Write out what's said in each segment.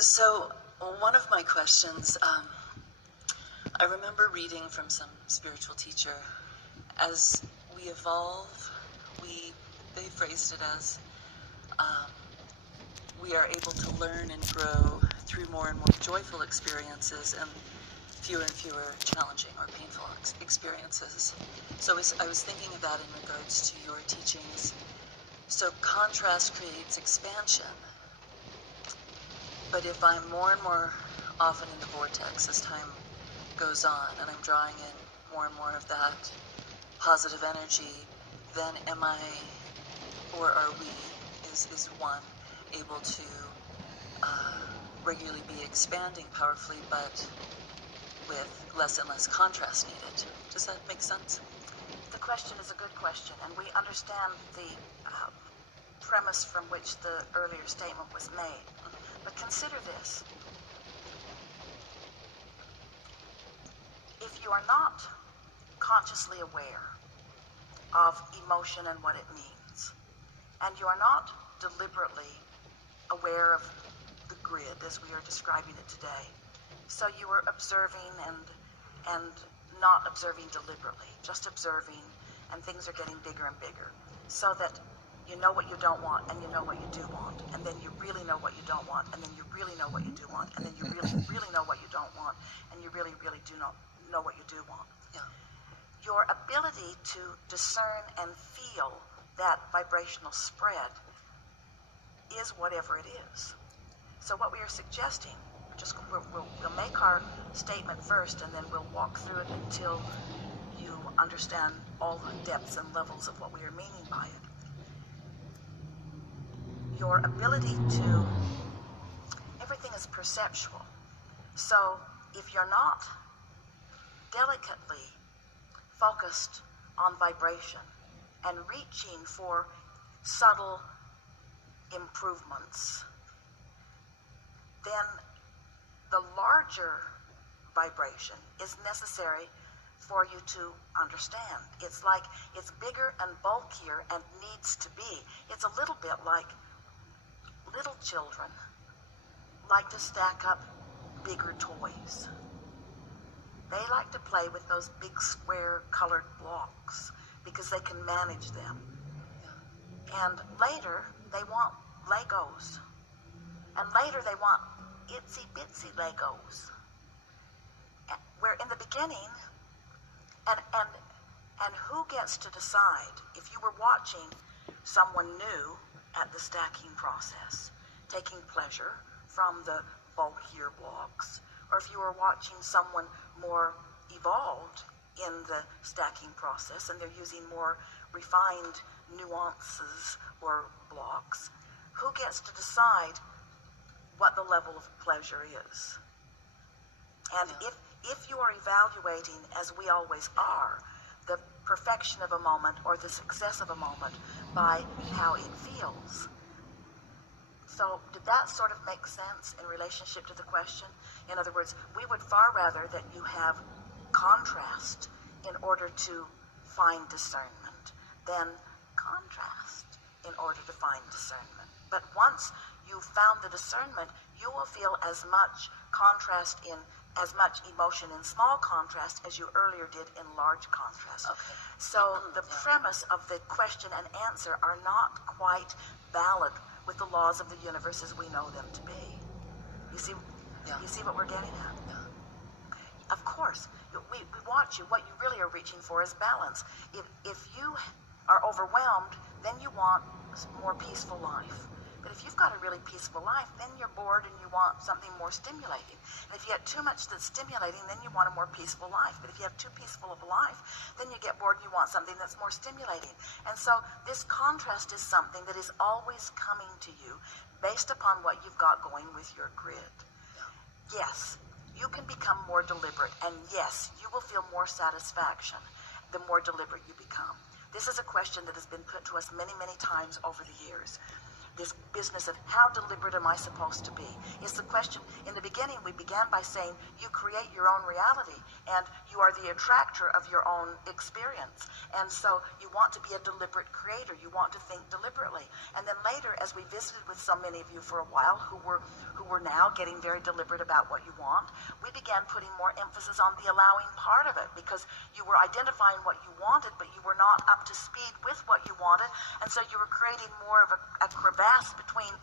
So, one of my questions, I remember reading from some spiritual teacher, as we evolve, they phrased it as, um, we are able to learn and grow through more and more joyful experiences and fewer challenging or painful experiences. So I was thinking of that in regards to your teachings. So contrast creates expansion. But if I'm more and more often in the vortex as time goes on, and I'm drawing in more and more of that positive energy, then am I, or are we, is one able to regularly be expanding powerfully, but with less and less contrast needed? Does that make sense? The question is a good question, and we understand the premise from which the earlier statement was made. But consider this. If you are not consciously aware of emotion and what it means, and you are not deliberately aware of the grid as we are describing it today, so you are observing and not observing deliberately, just observing, and things are getting bigger and bigger, so that you know what you don't want, and you know what you do want, and then you really know what you don't want, and then you really know what you do want, and then you really know what you don't want, and you really do not know what you do want. Yeah. Your ability to discern and feel that vibrational spread is whatever it is. So what we are suggesting, we'll make our statement first, and then we'll walk through it until you understand all the depths and levels of what we are meaning by it. Your ability to, everything is perceptual. So if you're not delicately focused on vibration and reaching for subtle improvements, then the larger vibration is necessary for you to understand. It's like it's bigger and bulkier and needs to be. It's a little bit like little children like to stack up bigger toys. They like to play with those big square colored blocks because they can manage them. And later they want Legos. And later they want itsy bitsy Legos. Where in the beginning, and who gets to decide? If you were watching someone new at the stacking process, taking pleasure from the bulkier blocks, or if you were watching someone more evolved in the stacking process and they're using more refined nuances or blocks, who gets to decide what the level of pleasure is? And if you are evaluating, as we always are, the perfection of a moment or the success of a moment by how it feels. So did that sort of make sense in relationship to the question? In other words, we would far rather that you have contrast in order to find discernment than contrast in order to find discernment. But once you've found the discernment, you will feel as much contrast in as much emotion in small contrast as you earlier did in large contrast. Okay. So the premise of the question and answer are not quite valid with the laws of the universe as we know them to be. You see, You see what we're getting at? Yeah. Of course, we want you. What you really are reaching for is balance. If you are overwhelmed, then you want more peaceful life. But if you've got a really peaceful life, then you're bored and you want something more stimulating. And if you have too much that's stimulating, then you want a more peaceful life. But if you have too peaceful of a life, then you get bored and you want something that's more stimulating. And so this contrast is something that is always coming to you based upon what you've got going with your grid. Yes, you can become more deliberate, and yes, you will feel more satisfaction the more deliberate you become. This is a question that has been put to us many, many times over the years. This business of how deliberate am I supposed to be? Is the question. In the beginning, we began by saying you create your own reality, and You are the attractor of your own experience. And so you want to be a deliberate creator. You want to think deliberately. And then later, as we visited with so many of you for a while who were now getting very deliberate about what you want, we began putting more emphasis on the allowing part of it, because you were identifying what you wanted, but you were not up to speed with what you wanted. And so you were creating more of a crevasse between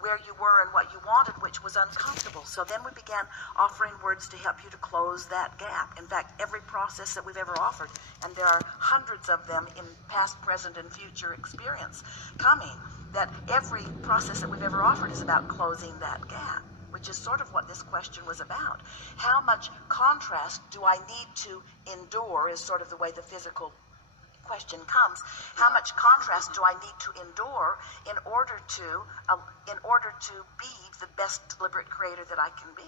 where you were and what you wanted, which was uncomfortable. So then we began offering words to help you to close that gap. In fact, every process that we've ever offered, and there are hundreds of them in past, present, and future experience coming, that every process that we've ever offered is about closing that gap, which is sort of what this question was about. How much contrast do I need to endure, is sort of the way the physical question comes. How much contrast do I need to endure in order to be the best deliberate creator that I can be?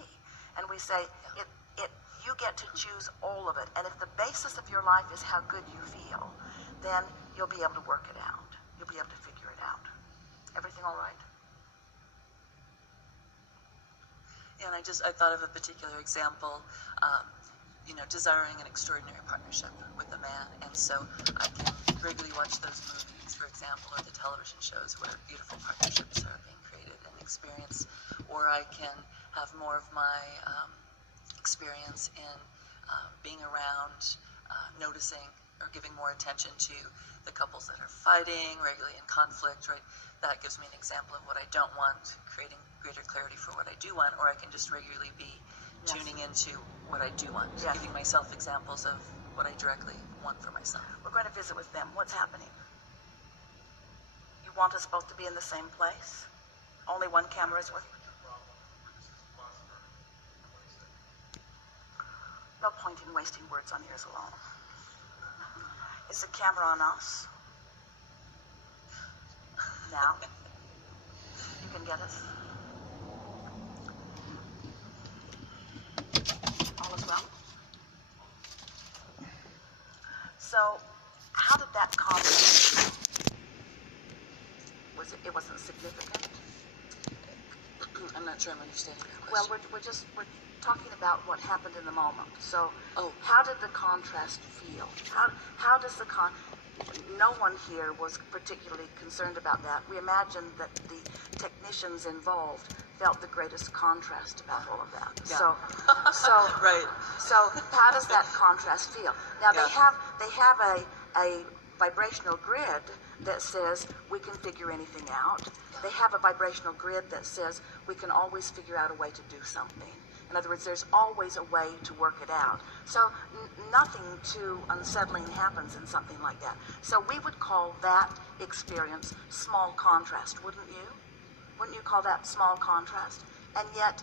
And we say, you get to choose all of it. And if the basis of your life is how good you feel, then you'll be able to work it out. You'll be able to figure it out. Everything all right? Yeah, and I thought of a particular example. Desiring an extraordinary partnership with a man, and so I can regularly watch those movies, for example, or the television shows where beautiful partnerships are being created and experienced, or I can have more of my experience in being around, noticing or giving more attention to the couples that are fighting, regularly in conflict, right? That gives me an example of what I don't want, creating greater clarity for what I do want, or I can just regularly be tuning into what I do want, giving myself examples of what I directly want for myself. We're going to visit with them. What's happening? You want us both to be in the same place? Only one camera is working? No point in wasting words on ears alone. Is the camera on us? Now? You can get us? All is well? So, how did that comment? It wasn't significant? I'm not sure I'm understanding your Well, question. we're talking about what happened in the moment. So, Oh. How did the contrast feel? How does the no one here was particularly concerned about that. We imagined that the technicians involved felt the greatest contrast about all of that. Yeah. So Right. So how does that contrast feel? Now Yeah. they have a vibrational grid that says we can figure anything out. They have a vibrational grid that says we can always figure out a way to do something. In other words, there's always a way to work it out. So nothing too unsettling happens in something like that. So we would call that experience small contrast, wouldn't you? Wouldn't you call that small contrast? And yet,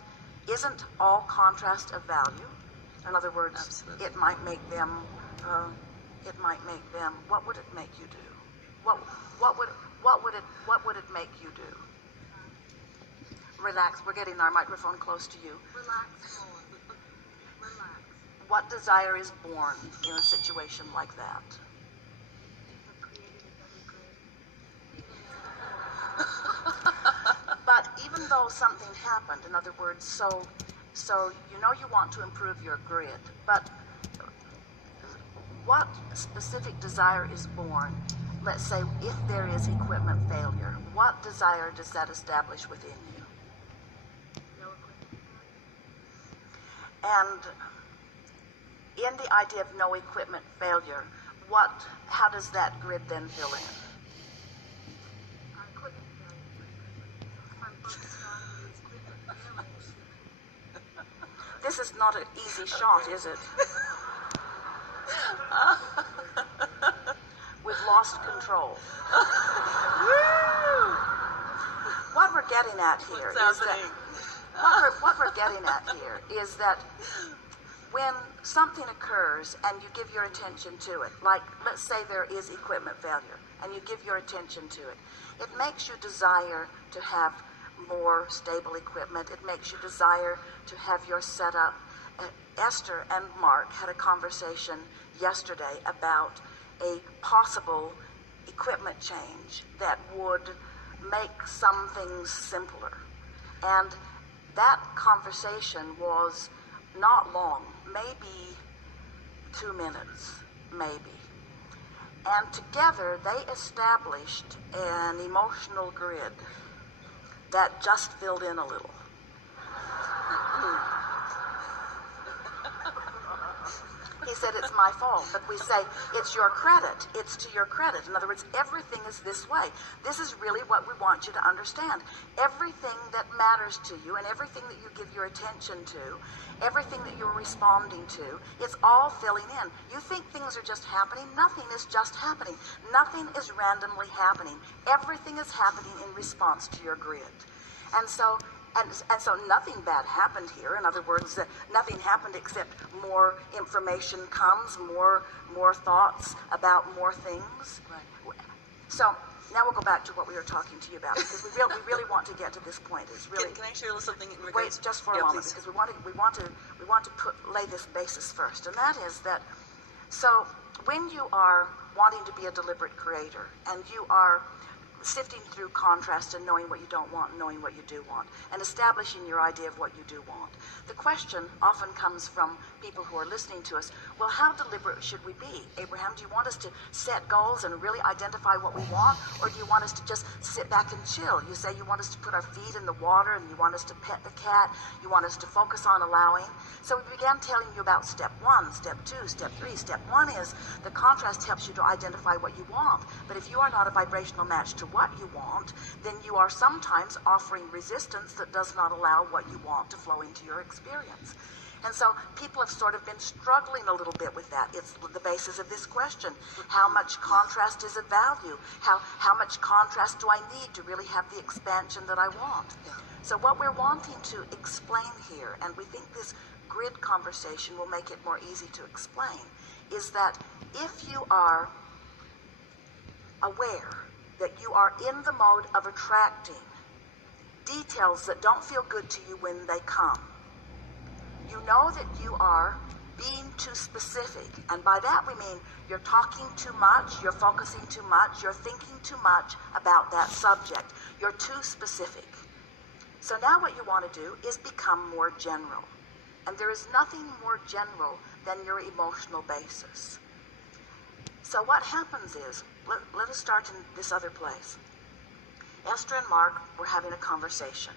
isn't all contrast of value? In other words, Absolutely. it might make them, what would it make you do? What would it make you do? Relax, we're getting our microphone close to you. Relax, relax. What desire is born in a situation like that? The creator of every grid. But even though something happened, in other words, so you know you want to improve your grid, but what specific desire is born? Let's say if there is equipment failure, what desire does that establish within you? No equipment. And in the idea of no equipment failure, how does that grid then fill in? Our equipment failure. I'm focused on these equipment failures. This is not an easy shot, is it? We've lost control. What we're getting at here What's is that happening? what we're getting at here is that when something occurs and you give your attention to it, like let's say there is equipment failure and you give your attention to it, it makes you desire to have more stable equipment. It makes you desire to have your setup. Esther and Mark had a conversation yesterday about a possible equipment change that would make some things simpler. And that conversation was not long, maybe 2 minutes, maybe. And together they established an emotional grid that just filled in a little. He said, it's my fault. But we say, it's your credit. It's to your credit. In other words, everything is this way. This is really what we want you to understand. Everything that matters to you and everything that you give your attention to, everything that you're responding to, it's all filling in. You think things are just happening. Nothing is just happening. Nothing is randomly happening. Everything is happening in response to your grid. And so nothing bad happened here. In other words, nothing happened except more information comes, more thoughts about more things. Right. So now we'll go back to what we were talking to you about, because we really want to get to this point. It's really Can I share something in regards? wait just for a moment, please. because we want to lay this basis first, and that is that. So when you are wanting to be a deliberate creator and you are sifting through contrast and knowing what you don't want and knowing what you do want and establishing your idea of what you do want, the question often comes from people who are listening to us, well, how deliberate should we be? Abraham, do you want us to set goals and really identify what we want, or do you want us to just sit back and chill? You say you want us to put our feet in the water and you want us to pet the cat, you want us to focus on allowing. So we began telling you about step 1, step 2, step 3. Step 1 is the contrast helps you to identify what you want. But if you are not a vibrational match to what you want, then you are sometimes offering resistance that does not allow what you want to flow into your experience. And so people have sort of been struggling a little bit with that. It's the basis of this question. How much contrast is of value? How much contrast do I need to really have the expansion that I want? Yeah. So what we're wanting to explain here, and we think this grid conversation will make it more easy to explain, is that if you are aware that you are in the mode of attracting details that don't feel good to you when they come, you know that you are being too specific. And by that we mean you're talking too much, you're focusing too much, you're thinking too much about that subject. You're too specific. So now what you want to do is become more general. And there is nothing more general than your emotional basis. So what happens is, let us start in this other place. Esther and Mark were having a conversation.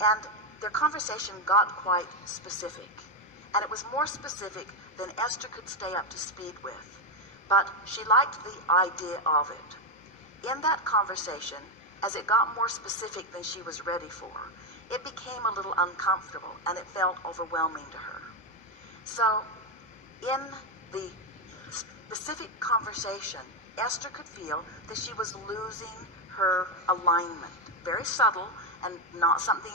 And their conversation got quite specific. And it was more specific than Esther could stay up to speed with. But she liked the idea of it. In that conversation, as it got more specific than she was ready for, it became a little uncomfortable and it felt overwhelming to her. So, in the specific conversation, Esther could feel that she was losing her alignment. Very subtle and not something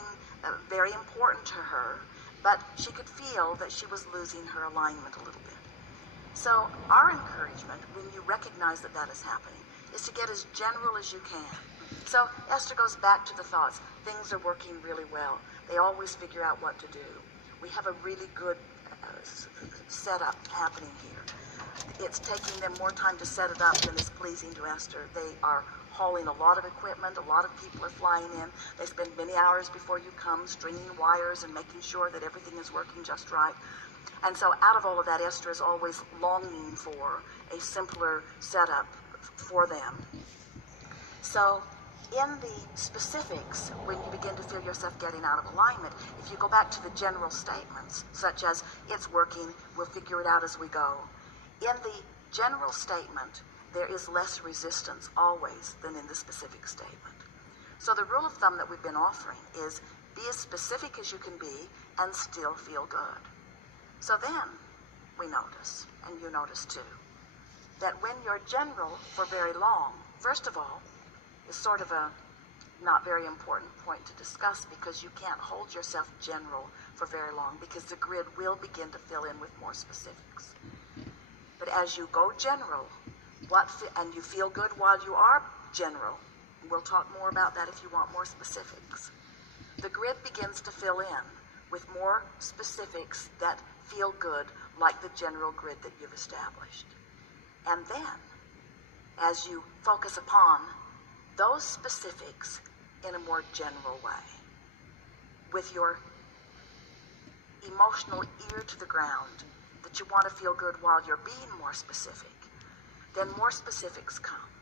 very important to her, but she could feel that she was losing her alignment a little bit. So our encouragement, when you recognize that that is happening, is to get as general as you can. So Esther goes back to the thoughts. Things are working really well. They always figure out what to do. We have a really good setup happening here. It's taking them more time to set it up than is pleasing to Esther. They are hauling a lot of equipment. A lot of people are flying in. They spend many hours before you come stringing wires and making sure that everything is working just right. And so out of all of that, Esther is always longing for a simpler setup for them. So in the specifics, when you begin to feel yourself getting out of alignment, if you go back to the general statements, such as, it's working, we'll figure it out as we go. In the general statement, there is less resistance always than in the specific statement. So the rule of thumb that we've been offering is be as specific as you can be and still feel good. So then we notice, and you notice too, that when you're general for very long, first of all, is sort of a not very important point to discuss, because you can't hold yourself general for very long, because the grid will begin to fill in with more specifics. But as you go general, and you feel good while you are general, we'll talk more about that if you want more specifics, the grid begins to fill in with more specifics that feel good, like the general grid that you've established. And then, as you focus upon those specifics in a more general way, with your emotional ear to the ground, that you want to feel good while you're being more specific, then more specifics come.